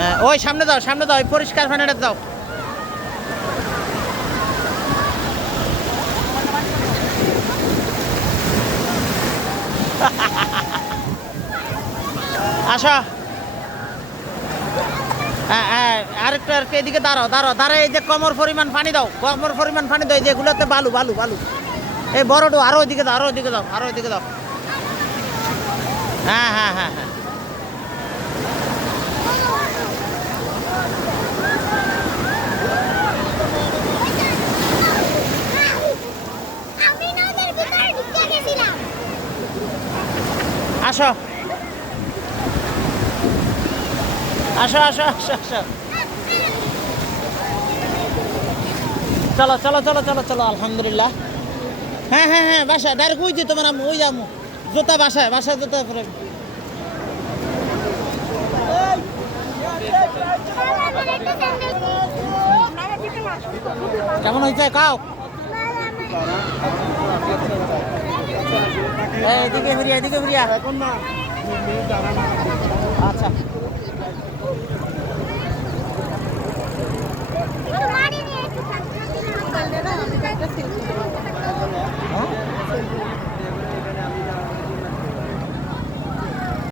হ্যাঁ ওই সামনে দাও ওই পরিষ্কার পানিটা দাও। আসো আরেকটু এদিকে দাঁড়াও এই যে কমর পরিমাণ পানি দাও, এই যেগুলোতে বালু এই বড় আরো ওইদিকে দাও, আরো ওইদিকে দাও। হ্যাঁ আসো চলো আলহামদুলিল্লাহ। হ্যাঁ বাসা ডাইরেক্ট ওই যে তোমার ওই যাবো জুতা বাসায় জুতা করে। কেমন হয়েছে কাও? এদিকে ফিরিয়া আচ্ছা